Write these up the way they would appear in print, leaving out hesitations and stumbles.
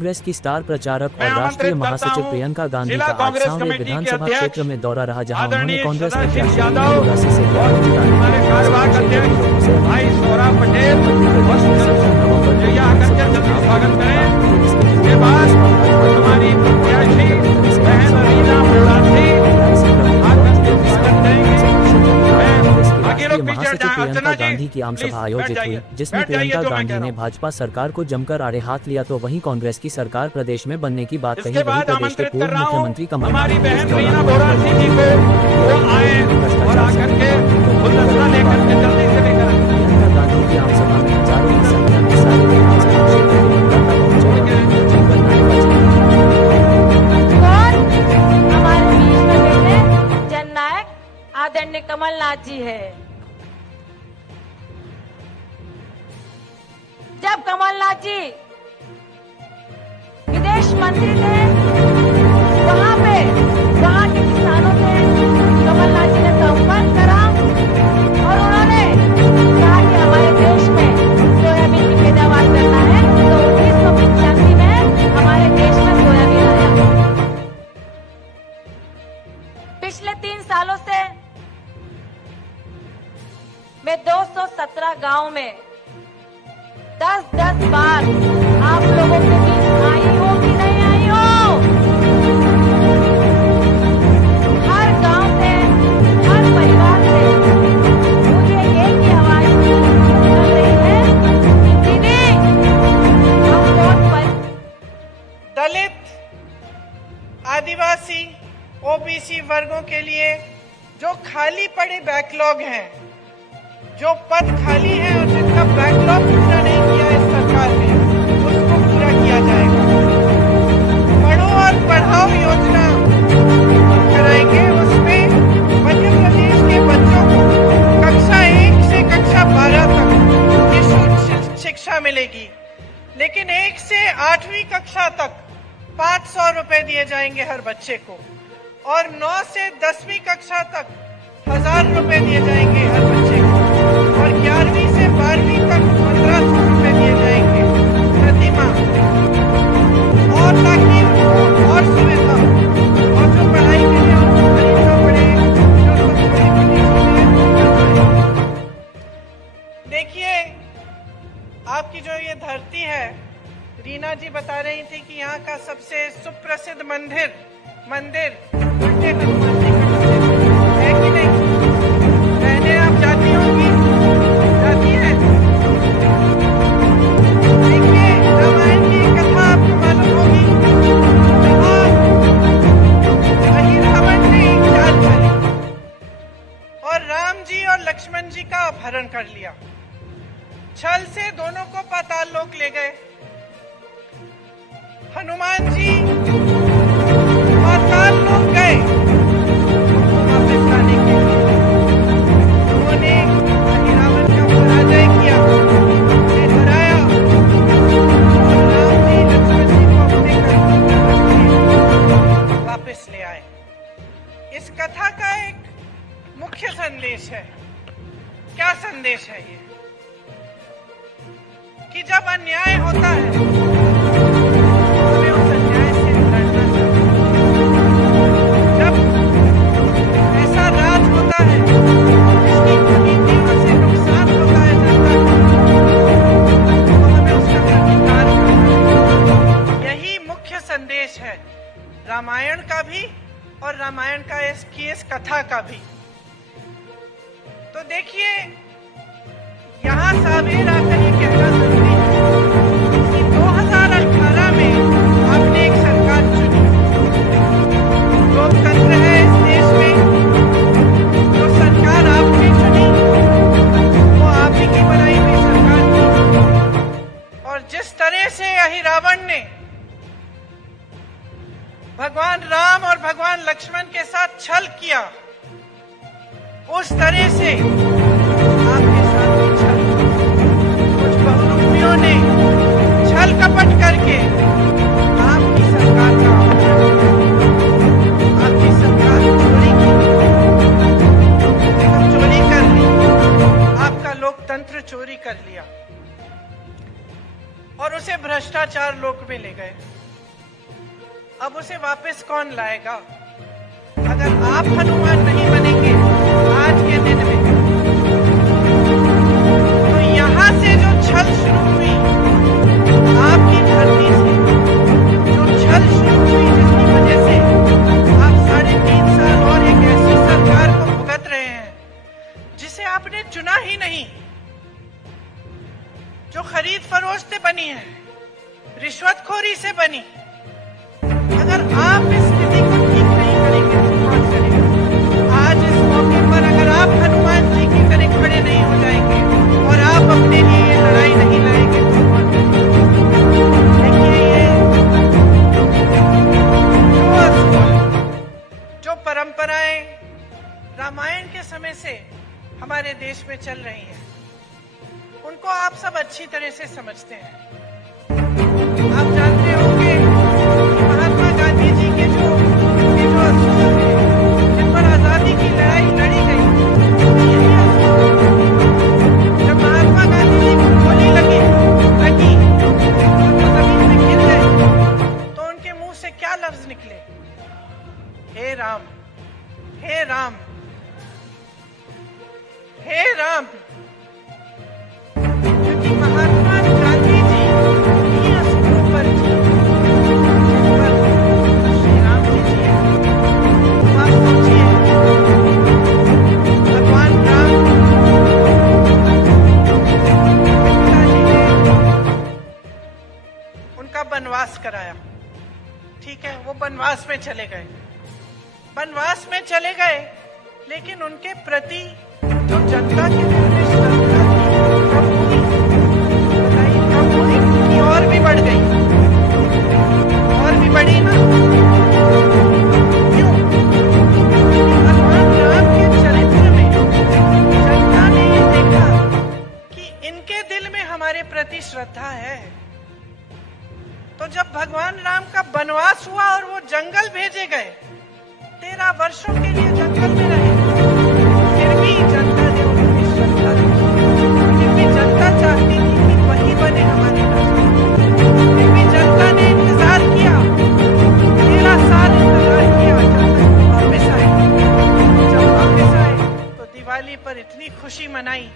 कांग्रेस की स्टार प्रचारक और राष्ट्रीय महासचिव प्रियंका गांधी का आज सांवले विधानसभा क्षेत्र में दौरा रहा, जहां उन्होंने कांग्रेस प्रत्याशी उरासी से प्रियंका गांधी की आमसभा आयोजित हुई, जिसमें प्रियंका गांधी ने भाजपा सरकार को जमकर आड़े हाथ लिया तो वहीं कांग्रेस की सरकार प्रदेश में बनने की बात कही। वहीं प्रदेश के पूर्व मुख्यमंत्री कमलनाथ प्रियंका गांधी की आमसभा में हजारों की संख्या में सारे विधानसभा क्षेत्र के मतदाता पहुंचे। जननायक आदरणीय कमलनाथ जी है। जब कमलनाथ जी विदेश मंत्री थे, वहां के किसानों से कमलनाथ जी ने संपर्क करा और उन्होंने कहा कि हमारे देश में सोयाबीन की पैदावार करना है, तो 1985 में हमारे देश में सोयाबीन आया। पिछले 3 सालों से मैं 217 गांव में 10-10 बार आप लोगों के बीच आई हो कि नहीं आई हो। हर गांव से, हर परिवार से मुझे एक ही आवाज निकल रही है, दीदी हम वोट पर। दलित, आदिवासी, ओबीसी वर्गों के लिए जो खाली पड़े बैकलॉग हैं, जो पद खाली हैं और जिनका बैकलॉग पूरा नहीं किया इस सरकार ने, उसको पूरा किया जाएगा। पढ़ो और पढ़ाओ योजना कराएंगे। उसमें मध्य प्रदेश के बच्चों को कक्षा 1 से कक्षा 12 तक निःशुल्क शिक्षा मिलेगी, लेकिन 1 से 8वीं कक्षा तक 500 रुपए दिए जाएंगे हर बच्चे को, और 9 से 10वीं कक्षा तक 1000 रुपए दिए जाएंगे हर बच्चे को, और 11वीं से 12वीं तक 1500 रुपए दिए जाएंगे प्रति माह, और ताकि उनको और सुविधा और जो पढ़ाई के लिए उनको खरीदना पड़े, जो देखिए आपकी जो ये धरती है, रीना जी बता रही थी कि यहाँ का सबसे सुप्रसिद्ध मंदिर उल्टे हनुमान जी का मंदिर है कि नहीं? पहले आप जाती होंगी, जाती है। देखिए रामायण की कथा आपको मालूम होगी, वही रावण ने एक चाल चली और राम जी और लक्ष्मण जी का अपहरण कर लिया। छल से दोनों को पाताल लोक ले गए। हनुमान जी पाताल लोक गए वापस आने के लिए। उन्होंने रावण का पराजय किया, उन्हें हराया और राम जी लक्ष्मण जी को अपने घर वापस ले आए। इस कथा का एक मुख्य संदेश है। क्या संदेश है ये? कि जब अन्याय होता है हमें उस अन्याय से लड़ना चाहिए। जब ऐसा राज होता है जिसकी नीतियों से नुकसान होता है जनता को, तो हमें उसका प्रतिकार करना है। यही मुख्य संदेश है रामायण का भी और रामायण का इस कथा का भी। तो देखिए यहाँ सावेर आकर ये कहना जरूरी है कि 2018 में आपने एक सरकार चुनी। लोकतंत्र है इस देश में, जो सरकार आपने चुनी वो आप ही की बनाई हुई सरकार थी। और जिस तरह से अहिरावण ने भगवान राम और भगवान लक्ष्मण के साथ छल किया, उस तरह से आपके साथ भी छल। कुछ बहुरूपियों ने छल कपट करके आपकी सरकार का आपकी सरकार चोरी कर ली, आपका लोकतंत्र चोरी कर लिया और उसे भ्रष्टाचार लोक में ले गए। से वापस कौन लाएगा? अगर आप हनुमान नहीं बनेंगे आज के दिन में, तो यहां से जो छल शुरू हुई आपकी धरती से, जो छल शुरू हुई जिसकी वजह से आप 3.5 साल और एक ऐसी सरकार को भुगत रहे हैं जिसे आपने चुना ही नहीं, जो खरीद फरोख्त से बनी है, रिश्वतखोरी से बनी। अगर आप इस स्थिति को ठीक नहीं करेंगे तो कौन करेगा? आज इस मौके पर अगर आप हनुमान जी की तरह खड़े नहीं हो जाएंगे और आप अपने लिए ये लड़ाई नहीं लड़ेंगे तो कौन करेगा? देखिए, ये जो असूल, जो परंपराएं रामायण के समय से हमारे देश में चल रही हैं, उनको आप सब अच्छी तरह से समझते हैं। आप जानते होंगे कि महात्मा गांधी जी के जो असूल थे, जिन पर आजादी की लड़ाई लड़ी गई, यही असूल, जब महात्मा गांधी जी को गोली लगी तो जमीन में गिर गए, तो उनके मुंह से क्या लफ्ज निकले? हे राम, हे राम, हे राम। क्योंकि महात्मा गांधी जी उन्हीं असूलों पर जिए जिन पर श्री राम जी जिए। आप सोचिए, भगवान राम पिताजी ने उनका वनवास कराया, ठीक है, वो वनवास में चले गए, वनवास में चले गए, लेकिन उनके प्रति जो जनता के दिल में श्रद्धा थी और भी बढ़ गई, और भी बढ़ी ना? क्यों? भगवान राम के चरित्र में जनता ने ये देखा कि इनके दिल में हमारे प्रति श्रद्धा है। तो जब भगवान राम का वनवास हुआ और वो जंगल भेजे गए, 13 वर्षों के लिए जंगल में रहे, फिर भी जनता ने उनकी श्रद्धा रखी, फिर भी जनता चाहती थी कि वही बने हमारे राजा, फिर भी जनता ने इंतजार किया, 13 साल इंतजार किया, जब तक वापस आए। जब वापस आए तो दिवाली पर इतनी खुशी मनाई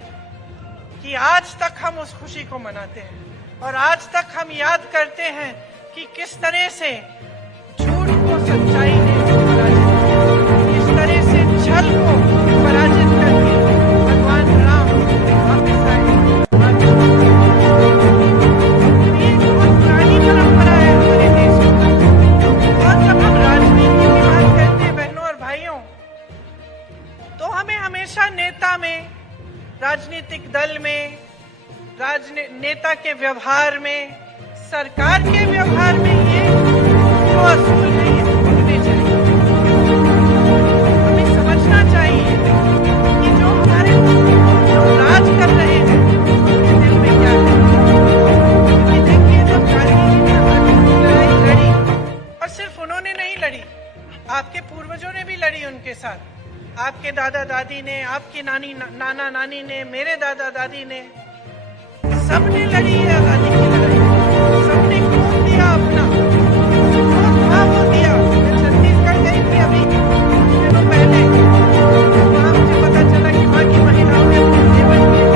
कि आज तक हम उस खुशी को मनाते हैं, और आज तक हम याद करते हैं कि किस तरह से झूठ को सच्चाई ने पराजित किया, किस तरह से छल को पराजित करके भगवान राम वापस आए। ये बहुत पुरानी परंपरा है हमारे देश में। और जब हम राजनीति की बात करते हैं बहनों और भाइयों, तो हमें हमेशा नेता में, राजनीतिक दल में, नेता के व्यवहार में, सरकार के व्यवहार में ये जो असूल है ये भूलने चाहिए। हमें समझना चाहिए कि जो हमारे जो राज कर रहे हैं उनके दिल में क्या है। क्योंकि देखिए, जब गांधी जी ने आजादी की लड़ाई लड़ी, और सिर्फ उन्होंने नहीं लड़ी, आपके पूर्वजों ने भी लड़ी उनके साथ, आपके दादा दादी ने, आपके नाना नानी ने, मेरे दादा दादी ने, सबने लड़ी है आजादी की लड़ाई, सबने खून दिया अपना, जो था वो दिया। मैं छत्तीसगढ़ गई थी अभी कुछ दिनों पहले, वहां मुझे पता चला कि वहां की महिलाओं ने अपने जीवन दिए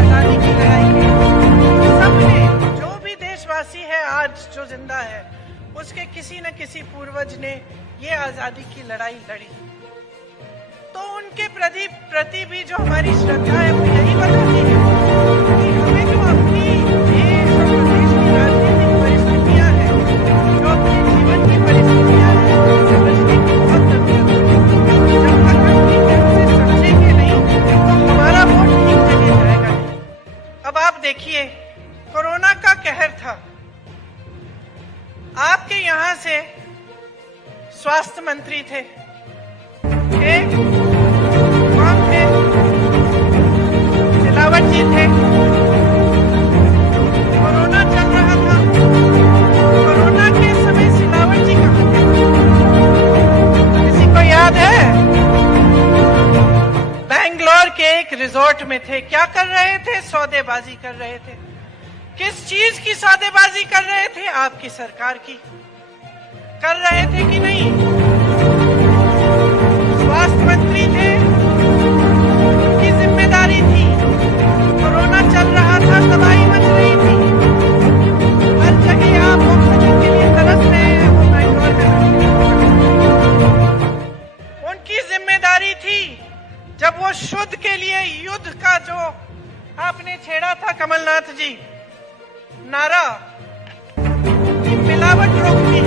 आजादी की लड़ाई के। सबने, जो भी देशवासी है आज जो जिंदा है, उसके किसी न किसी पूर्वज ने ये आजादी की लड़ाई लड़ी। तो उनके प्रति भी जो हमारी श्रद्धा है वो यही बताती है कि हमें जो अपनी देश और प्रदेश की राजनीतिक परिस्थितियां हैं, जो अपने जीवन की परिस्थितियां हैं, उसे समझने की बहुत जरूरत है। जब तक हम ठीक ढंग से समझेंगे नहीं तो हमारा वोट ठीक जगह जाएगा नहीं। अब आप देखिए, कोरोना का कहर था, आपके यहां से स्वास्थ्य मंत्री थे, कौन थे? सिलावट जी थे। कोरोना चल रहा था, कोरोना के समय सिलावट जी कहां थे? किसी को याद है? बैंगलोर के एक रिजॉर्ट में थे। क्या कर रहे थे? सौदेबाजी कर रहे थे। किस चीज की सौदेबाजी कर रहे थे? आपकी सरकार की। कर रहे थे कि नहीं? स्वास्थ्य मंत्री थे, उनकी जिम्मेदारी थी। कोरोना चल रहा था, तबाही मच रही थी, हर जगह आप ऑक्सीजन के लिए तरस रहे हैं। वो बैंगलोर में उनकी जिम्मेदारी थी जब वो शुद्ध के लिए युद्ध का जो आपने छेड़ा था कमलनाथ जी नारा, मिलावट रोकनी